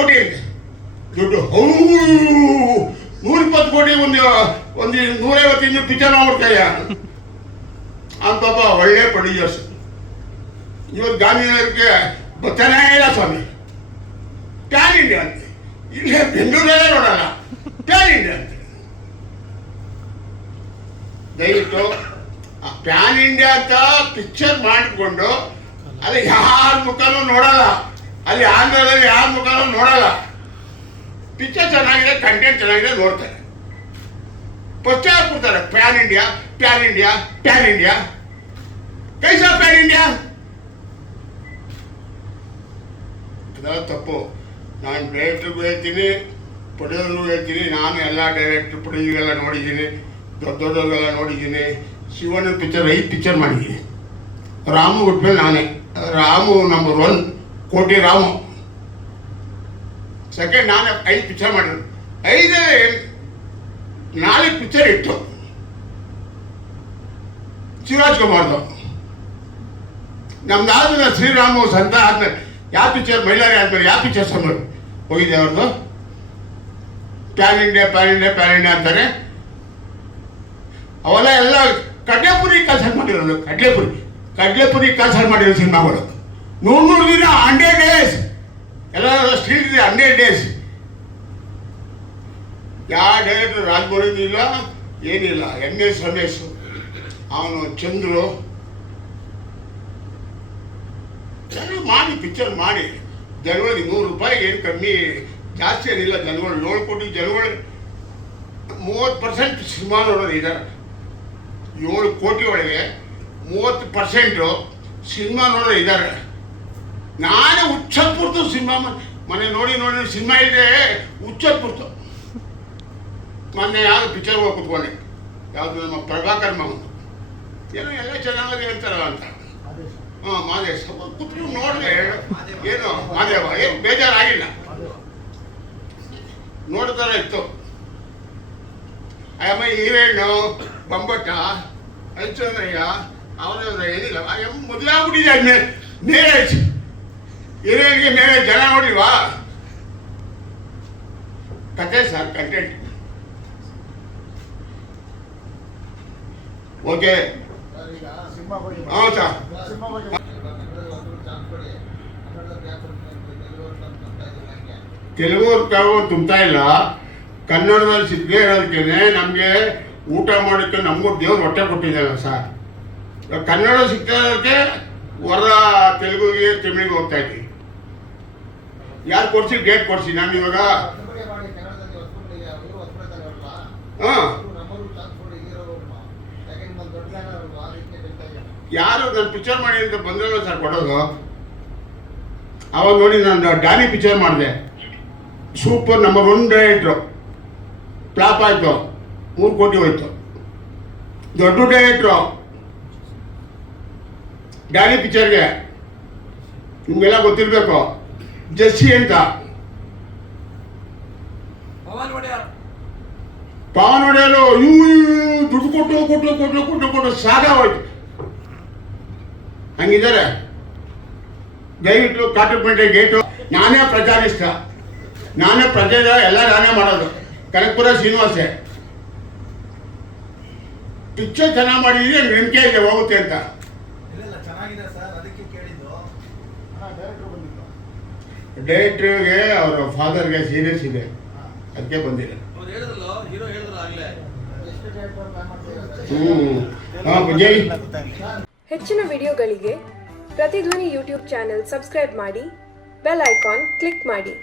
ಕೋಟಿ ದುಡ್ಡು 120 ಕೋಟಿ ಒಂದು 150 ಪಿಕ್ಚರ್ ಮಾಡ್ಬಿಡ್ತಾಯ ಅಂತ ಒಳ್ಳೆ ಪ್ರೊಡ್ಯೂಸರ್ಸ್. ಇವತ್ತು ಗಾಂಧಿನಗರಕ್ಕೆ ಬರ್ತಾನೇ ಇಲ್ಲ ಸ್ವಾಮಿ. ಪ್ಯಾನ್ ಇಂಡಿಯಾ ಅಂತ ಇಲ್ಲೇ ಬೆಂಗಳೂರಲ್ಲೇ ನೋಡಲ್ಲ, ಪ್ಯಾನ್ ಇಂಡಿಯಾ ಅಂತ. ದಯವಿಟ್ಟು ಪ್ಯಾನ್ ಇಂಡಿಯಾ ಅಂತ ಪಿಕ್ಚರ್ ಮಾಡಿಕೊಂಡು ಅಲ್ಲಿ ಯಾರ ಮುಖನೂ ನೋಡಲ್ಲ, ಅಲ್ಲಿ ಆಂಧ್ರದಲ್ಲಿ ಯಾರ ಮುಖನೂ ನೋಡಲ್ಲ. ಪಿಕ್ಚರ್ ಚೆನ್ನಾಗಿದೆ, ಕಂಟೆಂಟ್ ಚೆನ್ನಾಗಿದೆ, ನೋಡ್ತಾರೆ, ಪ್ರಚಾರ ಕೊಡ್ತಾರೆ. Pan India, pan India, pan India. ಕೈಸಾ ಪ್ಯಾನ್ ಇಂಡಿಯಾ? ಅದೆಲ್ಲ ತಪ್ಪು. ನಾನು ಡೈರೆಕ್ಟ್ರಿಗೂ ಹೇಳ್ತೀನಿ, ಪ್ರೊಡ್ಯೂಸರ್ಗೂ ಹೇಳ್ತೀನಿ. ನಾನು ಎಲ್ಲ ಡೈರೆಕ್ಟ್ರ್ ಪ್ರೊಡ್ಯೂಸರ್ಗೆಲ್ಲ ನೋಡಿದ್ದೀನಿ, ದೊಡ್ಡವ್ರಿಗೆಲ್ಲ ನೋಡಿದ್ದೀನಿ. ಶಿವಣ್ಣ ಪಿಕ್ಚರ್ 5 ಪಿಕ್ಚರ್ ಮಾಡಿದ್ದೀನಿ. ರಾಮು ಬಿಟ್ಮೇಲೆ ನಾನೇ. ರಾಮು ನಂಬರ್ 1 ಕೋಟಿ ರಾಮು. ಸೆಕೆಂಡ್ ನಾನು 5 ಪಿಕ್ಚರ್ ಮಾಡಿದ್ರು. 5ರಲ್ಲಿ 4 ಪಿಕ್ಚರ್ ಇತ್ತು ಶಿವರಾಜ್ ಕುಮಾರ್ದು. ನಮ್ದಾದ್ಮೇಲೆ ಶ್ರೀರಾಮು ಸಂತ ಆದ್ಮೇಲೆ ಯಾವ ಪಿಕ್ಚರ್, ಮೈಲಾರಿ ಆದ್ಮೇಲೆ ಯಾವ ಪಿಕ್ಚರ್ ಸಮರ್ ಹೋಗಿದೆ ಅವ್ರದ್ದು? PAN India, pan India, pan India ಅಂತಾರೆ. ಅವೆಲ್ಲ ಎಲ್ಲ ಕಡ್ಲೆಪುರಿ ಕಾನ್ಸರ್ಟ್ ಮಾಡಿರೋದು. ಕಡ್ಲೆಪುರಿ ಕಾನ್ಸರ್ಟ್ ಮಾಡಿರೋ ಸಿನಿಮಾಗಳು 100 ದಿನ, 100 ಡೇಸ್ ಎಲ್ಲ ಸ್ಟ್ರೀಟ್ ಇದೆ. 100 ಡೇಸ್. ಯಾವ ಡೈರೆಕ್ಟರ್ ರಾಜ್ಮೌಳಿ ಇಲ್ಲ, ಏನಿಲ್ಲ. NS ರಮೇಶ್, ಅವನು ಚಂದ್ರು ಚೆನ್ನಾಗಿ ಮಾಡಿ ಪಿಕ್ಚರ್ ಮಾಡಿ ಜನಗಳಿಗೆ 100 ರೂಪಾಯಿಗೆ ಏನು ಕಮ್ಮಿ, ಜಾಸ್ತಿ ಏನಿಲ್ಲ. ಜನಗಳು 7 ಕೋಟಿ ಜನಗಳು 30% ಸಿನಿಮಾ ನೋಡೋರು ಇದ್ದಾರೆ. 7 ಕೋಟಿ ಒಳಗೆ 30% ಸಿನಿಮಾ ನೋಡೋರು ಇದ್ದಾರೆ. ನಾನೇ ಹುಚ್ಚಪ್ಪುರ್ತು ಸಿನಿಮಾ ಮನೆ ನೋಡಿ ಸಿನಿಮಾ ಇದೆ ಹುಚ್ಚಪ್ಪುರ್ತು. ಮೊನ್ನೆ ಯಾವುದು ಪಿಕ್ಚರ್ ಹೋಗಿ ಕೂತ್ಕೊಂಡೆ, ಯಾವುದು ನಮ್ಮ ಪ್ರಭಾಕರ್ ಮಾವನು, ಏನೋ ಎಲ್ಲ ಚೆನ್ನಾಗಿ ಹೇಳ್ತಾರಲ್ಲ ಅಂತ. ಮಾದೇಶ್ ಕೂತ್ಕೊಂಡು ನೋಡಿದೆ. ಏನು ಮಾದೇವ ಏನು ಬೇಜಾರಾಗಿಲ್ಲ, ನೋಡ್ತಾರ ಇತ್ತು. ಅಯ್ಯಮ್ಮ ಹೀರೋಯಿನ್ನು ಬೊಂಬಟ್ಟ ಹರಿಶ್ಚಂದ್ರಯ್ಯ ಅವನ ಏನಿಲ್ಲ. ಮದುವೆ ಆಗ್ಬಿಟ್ಟಿದೆ. ಮ್ಯಾರೇಜ್ ಹೀರೋಯಿನ್ಗೆ ಮ್ಯಾರೇಜ್ ಜನ ನೋಡಿಲ್ವಾ? ಕತೆ ಸರ್, ಕಂಟೆಂಟ್ ಓಕೆ. ಹಾಂ ಸರ್, ತೆಲುಗು ತುಂಬ್ತಾ ಇಲ್ಲ. ಕನ್ನಡದಲ್ಲಿ ಸಿಗದೇ ಇರೋದಕ್ಕೆ ನಮಗೆ ಊಟ ಮಾಡೋಕ್ಕೆ ನಮಗೂ ದೇವ್ರು ಹೊಟ್ಟೆ ಕೊಟ್ಟಿದ್ದಾನೆ ಸರ್. ಕನ್ನಡ ಸಿಗ್ತಾ ಇರೋದಕ್ಕೆ ಹೊರ ತೆಲುಗುಗೆ ತಮಿಳಿಗೆ ಹೋಗ್ತಾ ಇದ್ದೀವಿ. ಯಾರು ಕೊಡ್ಸಿ? ಡೇಟ್ ಕೊಡ್ಸಿ. ನಾನು ಇವಾಗ ಹಾಂ ಯಾರು ನಾನು ಪಿಕ್ಚರ್ ಮಾಡಿ ಅಂತ ಬಂದ್ರಲ್ಲ ಸರ್ ಕೊಡೋದು. ಅವಾಗ ನೋಡಿ ನಾನು ಡ್ಯಾನಿ ಪಿಕ್ಚರ್ ಮಾಡಿದೆ. ಸೂಪರ್ ನಂಬರ್ 1 ಡೈರೆಕ್ಟ್ರು. ಫ್ಲಾಪ್ ಆಯಿತು, 3 ಕೋಟಿ ಹೋಯ್ತು. ದೊಡ್ಡ ಡೈರೆಕ್ಟ್ರು ಡ್ಯಾನಿ ಪಿಕ್ಚರ್ಗೆ, ನಿಮಗೆಲ್ಲ ಗೊತ್ತಿರಬೇಕು. ಜಸ್ಸಿ ಅಂತ ಪವನ್ ಒಡೆಯರು ದುಡ್ಡು ಕೊಟ್ಟು ಸಾಕಾಗೋಯ್ತು. ಹಂಗಿದ್ದಾರೆ. ದಯವಿಟ್ಟು ಕಾಟುಪೇಟೆ ಗೇಟು ನಾನೇ ಪ್ರಚಾರಿಸ್ತ, ನಾನೇ ಪ್ರಚಾರ ಎಲ್ಲ ನಾನೇ ಮಾಡೋದು. ಕನಕಪುರ ಶ್ರೀನಿವಾಸೆ ಪಿಕ್ಚರ್ ಚೆನ್ನಾಗಿ ಮಾಡಿದ್ರೆ ನಂಬಿಕೆ ಇದೆ ಹೋಗುತ್ತೆ ಅಂತ. ಡೈರೆಕ್ಟ್ರಿಗೆ ಅವರ ಫಾದರ್ಗೆ ಸೀರಿಯಸ್ ಇದೆ, ಅದಕ್ಕೆ ಬಂದಿಲ್ಲ. ಹೆಚ್ಚಿನ ವಿಡಿಯೋಗಳಿಗೆ ಪ್ರತಿಧ್ವನಿ ಯೂಟ್ಯೂಬ್ ಚಾನೆಲ್ ಸಬ್ಸ್ಕ್ರೈಬ್ ಮಾಡಿ, ಬೆಲ್ ಐಕಾನ್ ಕ್ಲಿಕ್ ಮಾಡಿ.